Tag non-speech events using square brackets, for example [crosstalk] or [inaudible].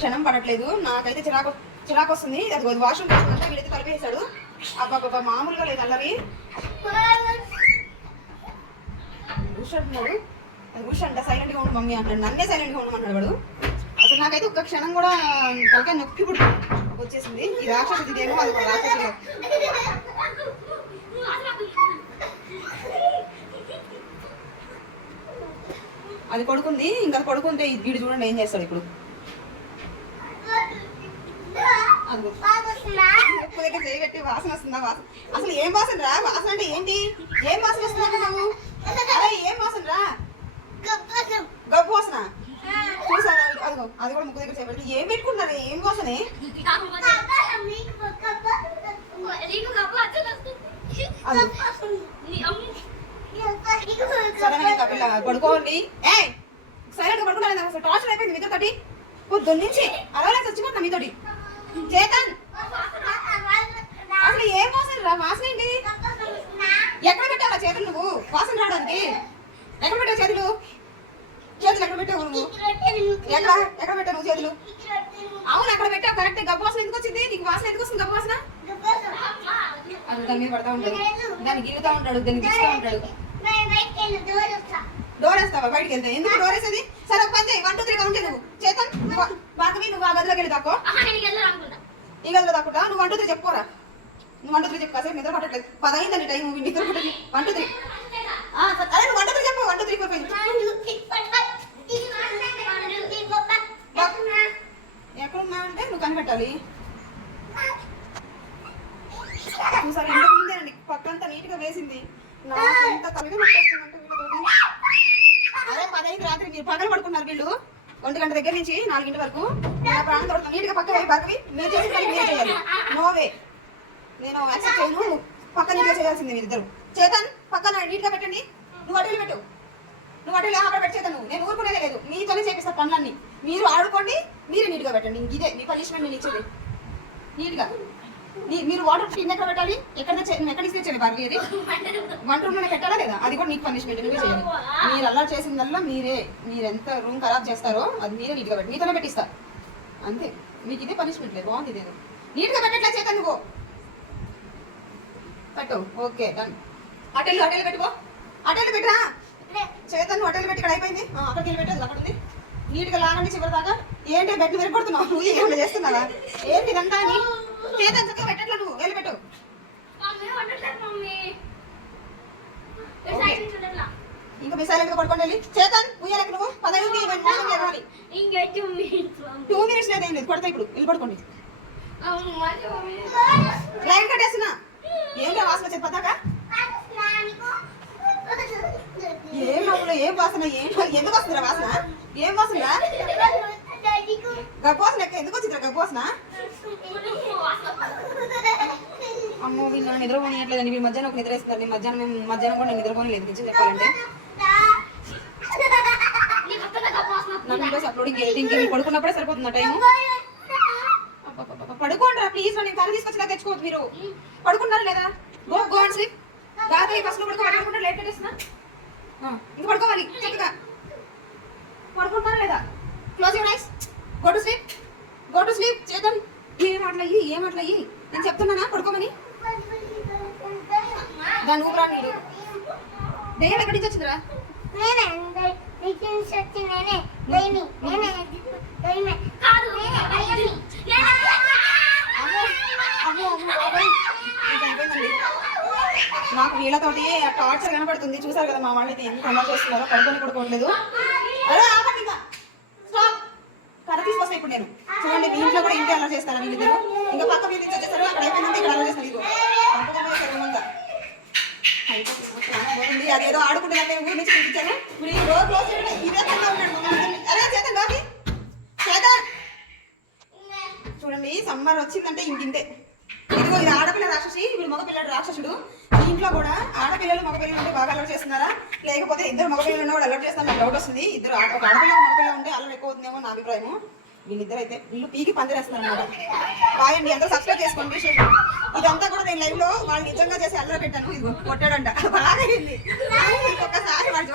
క్షణం పడట్లేదు. నాకైతే చిరాకు చిరాకు వస్తుంది అది వాష్రూమ్ అంటే వీడైతే కలిపేసాడు అబ్బా మామూలుగా లేదు అల్లరి. కూర్చుంటున్నాడు. అంటున్నాడు అది ఉష్ సైలెంట్గా ఉండు మమ్మీ అంటాడు నన్నే సైలెంట్గా ఉండమన్నాడు వాడు. అసలు నాకైతే ఒక్క క్షణం కూడా తలకాయ నొప్పి పుట్టి వచ్చేసింది. ఈ రాక్షసు ఇదేమో అది ఒక రాక్షసు అది పడుకుంది. ఇంకా పడుకుంటే వీడు చూడండి ఏం చేస్తాడు ఇప్పుడు అదిగో. ఉప్పు దగ్గర చేయి పెట్టి వాసన వస్తుందా? వాసన. అసలు ఏం వాసన రా? వాసన అంటే ఏంటి? ఏం వాసన వస్తుందా నువ్వు అరే ఏం వాసన రా? గబ్బు వాసన? చూసారా? అదిగో అది కూడా ముక్కు దగ్గర చేపెట్టి ఏం పెట్టుకున్నారు? ఏం వాసనే? సరే పడుకోండి. ఏ సైలెంట్ పడుకున్నాను అసలు టార్చర్ అయిపోయింది మీతో తోటి పొద్దున్న నుంచి అలా చచ్చిపోతున్నా మీతోటి. చేతన్! అసలు ఏం వాసన రా? వాసన ఏంటి? ఎక్కడ పెట్టావా చేతులు నువ్వు? వాసన రావడానికి? ఎక్కడ పెట్టావు చేతులు? చేతులు ఎక్కడ పెట్టావు నువ్వు? ఎక్కడ? ఎక్కడ పెట్టావు నువ్వు చేతులు? అవును అక్కడ పెట్టావు. కరెక్ట్ గబ్బు వాసన ఎందుకు వచ్చింది? నీకు వాసన ఎందుకు వస్తుంది గబ్బు వాసన? అది దాని మీద పడతా ఉంటాడు. దాన్ని గిల్లుతా ఉంటాడు దాన్ని గిస్తా ఉంటాడు. డోర్ వేస్తావా? బయటికి వెళ్తే. ఎందుకు డోర్ వేసేది? సరే ఒక పని వన్ టూ త్రీ కౌంట్ నువ్వు. చేతన్ బాగవి నువ్వు ఆ గదిలోకి వెళ్ళి దాక్కో. ఈ గదిలో దాక్కుంటా? నువ్వు వన్ టూ త్రీ చెప్పుకోరా? నువ్వు వన్ టూ త్రీ చెప్పు కాసేపు నిద్ర పట్టట్లేదు. పదైందండి టైం నువ్వు నిద్ర పట్టదు వన్ టూ త్రీ అదే నువ్వు వన్ టూ త్రీ చెప్పు. వన్ టూ త్రీ ఫోర్ ఎక్కడున్నా అంటే నువ్వు కనిపెట్టాలి. చూసారు ఇంతకు ముందేనండి. పక్కంతా నీట్గా వేసింది నాకు ఎంత తలగా నొప్పి వస్తుందంటే వీళ్ళతోటి అదే పదహైదు రాత్రి మీరు పగలు పడుకున్నారు వీళ్ళు. ఒంటి గంట దగ్గర నుంచి నాలుగింటి వరకు. నేను ప్రాణం తోడుతుంది నీట్గా పక్క వేయి మీరు చేసి పని మీరు చేయాలి. నోవే నేను యాక్సెప్ట్ చేయను. పక్క నీట్గా చేయాల్సింది మీరిద్దరు. చేతన్ పక్కన నీట్గా పెట్టండి. నువ్వు అటులు పెట్టు. నువ్వు అటు అక్కడ పెట్టేదా నువ్వు. నేను ఊరుకునేదే లేదు. మీతోనే చేపిస్తా పనులన్నీ. మీరు ఆడుకోండి మీరే నీట్గా పెట్టండి. ఇదే మీ పనిష్మెంట్ నేను ఇచ్చేది. నీట్గా మీరు వాటర్ టిన్ ఎక్కడ పెట్టాలి? ఎక్కడ ఎక్కడ ఇస్తే బాగా ఇది వంట రూమ్లోనే పెట్టాలా లేదా? అది కూడా నీకు పనిష్మెంట్ నువ్వే చేయాలి. మీరు అలా చేసిందల్లా మీరే మీరు ఎంత రూమ్ ఖరాబ్ చేస్తారో అది మీరే నీట్గా పెట్టి మీతోనే పెట్టిస్తారు అంతే. మీకు ఇదే పనిష్మెంట్ లేదు బాగుంది ఇదే నీట్గా పెట్టట్లే చేత నువ్వు. పెట్టు. ఓకే డన్ అటెల్ అటెల్ పెట్టుకో అటెల్ పెట్టరా చేతను అటెల్ పెట్టి ఇక్కడ అయిపోయింది. అక్కడికి వెళ్ళి పెట్టేది అక్కడ ఉంది. నీట్గా లాగండి చివరి దాకా. ఏంటి బెడ్ విరగొడుతున్నావు? నువ్వు ఏమైనా చేస్తున్నావా? ఏంటి ఇదంతా అని చక్కగా పెట్టట్లా నువ్వు? వెళ్ళి పెట్టు. ఇంకా మీ సైలెంట్గా పడుకోండి వెళ్ళి. చేతన్ ఉయ్యాలకి నువ్వు? పదవి లేవాలి టూ మినిట్స్ లేదు ఏం లేదు పడతా ఇప్పుడు. వెళ్ళి పడుకోండి. లైన్ కట్టేస్తున్నా. ఏంటో వాసన పతాక ఏం నవ్వులు ఏం వాసన ఏం ఎందుకు వస్తుందిరా వాసన? ఏం వాసన? [laughs] గబ్బోసన ఎక్క ఎందుకు వచ్చిందిరా గబ్బోసన అమ్మో వీళ్ళు నిద్ర పోనీయట్లేదండి మీరు మధ్యాహ్నం ఒక నిద్ర వేస్తారు నేను మధ్యాహ్నం మేము మధ్యాహ్నం కూడా నేను నిద్రపోలేదు నుంచి నిజం చెప్పాలంటే. నా వీడియోస్ అప్లోడింగ్ ఎడిటింగ్ మీరు పడుకున్నప్పుడే సరిపోతుంది టైం పడుకోండి ప్లీజ్ నేను తల తీసుకొచ్చి తెచ్చుకోవద్దు మీరు. పడుకున్నారు లేదా? గో గో అండ్ స్లీప్ రాత్రి ఫస్ట్ పడుకో పడుకుంటే లేట్ పెట్టేస్తున్నా ఇంకా పడుకోవాలి. చక్కగా. పడుకుంటారా లేదా? Close your eyes go to sleep go to sleep చేద్దాం. ఏం అట్లయ్యి ఏం అట్లయ్యి నేను చెప్తున్నానా? పడుకోమని? దాని ఊపిరా నీడు. దయ్యం ఎక్కడి నుంచి వచ్చిందిరా. నాకు వీళ్ళతోటి టార్చర్ కనపడుతుంది. చూసారు కదా మా వాళ్ళైతే ఎంత అలా చేస్తున్నారో? పడుకొని పడుకోవట్లేదు అరే ఆపండి ఇంకా స్టాప్ కర్ర తీసుకొస్తా ఇప్పుడు నేను చూడండి దీంట్లో కూడా ఇంటి అలా చేస్తారా వీళ్ళిద్దరు? ఇంకా పక్క వీధి వచ్చేసారు అక్కడ అయిపోయిందంటే ఇక్కడ అలా చేస్తారు ఇదిగో. అంతా. అయిపోతుంది. అదేదో ఆడుకుంటున్నా నేను ఊరి నుంచి పిలిచాను ఇప్పుడు ఈ డోర్ క్లోజ్ చేయడం ఇదే కన్నా ఉన్నాడు మమ్మల్ని. అరే చేద్దాం డోర్ని చూడండి సమ్మర్ వచ్చిందంటే ఇంకింతే ఇదిగో ఇది ఆడపిల్ల రాక్షసి వీడు మగపిల్లడు రాక్షసుడు. దీంట్లో కూడా ఆడపిల్లలు మగపిల్లలు ఉంటే బాగా అలర్ట్ చేస్తున్నారా? లేకపోతే ఇద్దరు మగపిల్లలు ఉన్న కూడా అలర్ట్ చేస్తున్నారు డౌట్ వస్తుంది. ఇద్దరు ఒక ఆడపిల్ల మగపిల్ల ఉంటే అల్లరి ఎక్కువ అవుతుందేమో నా అభిప్రాయం వీళ్ళిద్దరు అయితే వీళ్ళు పీకి పందిరేస్తున్నారు అనమాట బాయ్ అండి అందరూ సబ్స్క్రైబ్ చేసుకోండి. ఇదంతా కూడా నేను లైవ్లో వాళ్ళు నిజంగా చేసి అల్లరి పెట్టాను. ఇది కొట్టాడంట. బాగా అయింది. ఒక్కసారి వాడు